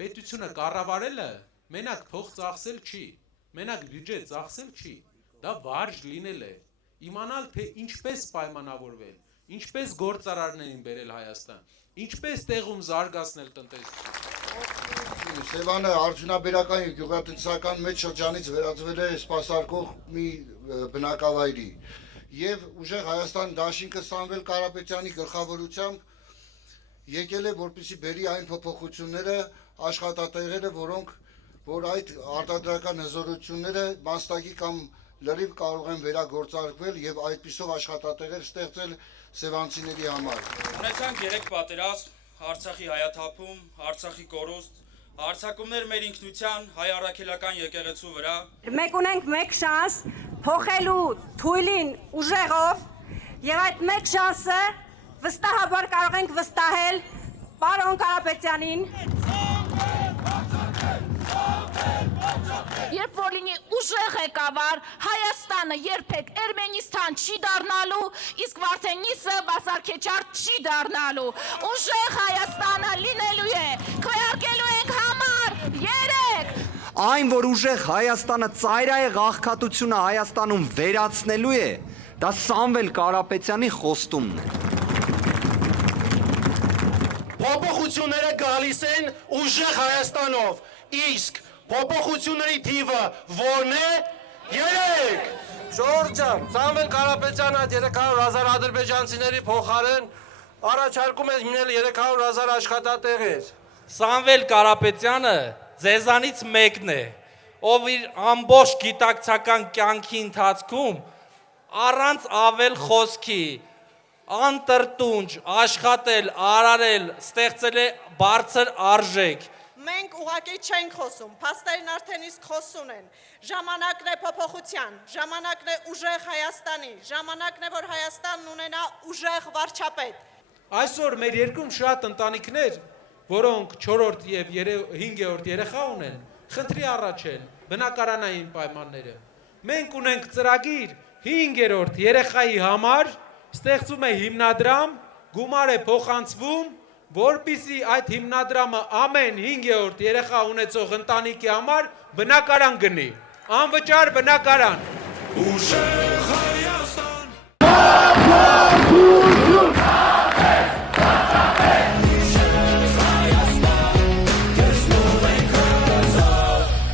պետությունը կառավարելը մենակ փող ծախսել չի, մենակ բյուջե ծախսել չի, դա վարժ լինել է, իմանալ թե ինչպես պայմանավորվել, ինչպես գործարարներին բերել Հայաստան, ինչպես տեղում զարգացնել տնտեսությունը։ Սևանը արդյունաբերական և գյուղատնտեսական մեծ շրջանից վերածվել է սպասարկող մի բնակավայրի և ուժեղ Հայաստան դաշինքը Սամվել Կարապետյանի գլխավորությամբ եկել է, որպեսզի բերի այն փոփոխությունները, աշխատատեղերը, որ այդ արտադրական հզորությունները մասնակի կամ լրիվ կարող են վերագործարկվել և այդպիսով աշխատատեղեր ստեղծել սևանցիների համար։ Ունեցանք 3 պատերազմ, Արցախի հայաթափում, Արցախի կորուստ, հարձակումներ մեր ինքնության հայ առաքելական եկեղեցու վրա։ Մենք ունենք մեկ շանս փոխելու թույլին ուժեղով եւ այդ մեկ շանսը վստահաբար կարող ենք վստահել պարոն Կարապետյանին։ Երբ որ լինի ուժեղ ղեկավար, Հայաստանը երբեք Էրմենիստան չի դառնալու, իսկ Վարդենիսը Բասարքեչար չի դառնալու։ Ուժեղ Հայաստանը լինելու է, քվեարկելու ենք համար 3։ Այն, որ ուժեղ Հայաստանը ծայրահեղ աղքատությունը Հայաստանում վերացնելու է, դա Սամվել Կարապետյանի խոստումն է։ Փոփոխությունները գալիս են ուժեղ Հայաստանով, իսկ փոփոխությունների թիվը որն է 3։ Ժողովուրդ ջան, Սամվել Կարապետյանը 300,000 ադրբեջանցիների փոխարեն առաջարկում է հիմնել 300,000 աշխատատեղեր։ Սամվել Կարապետյանը ձեզանից մեկն է, ով իր ամբողջ գիտակցական կյանքի ընթացքում առանց ավել խոսքի, անտրտունջ, աշխատել, արարել, ստեղծել է բարձր արժեք։ Մենք ուղղակի չենք խոսում, փաստերն արդեն իսկ խոսուն են։ Ժամանակն է փոփոխության, ժամանակն է ուժեղ Հայաստանի, ժամանակն է, որ Հայաստանն ունենա ուժեղ վարչապետ։ Այսօր մեր երկրում շատ ընտանիքներ, որոնք 4-րդ և 5-րդ երեխա ունեն, խնդրի առաջ են բնակարանային պայմանները։ Մենք ունենք ծրագիր 5-րդ երեխայի համար, ստեղծում է հիմնադրամ, գումար է փոխանցվում, որպեսզի այդ հիմնադրամը ամեն 5-րդ երեխա ունեցող ընտանիքի համար բնակարան գնի, անվճար բնակարան։ Ուժեղ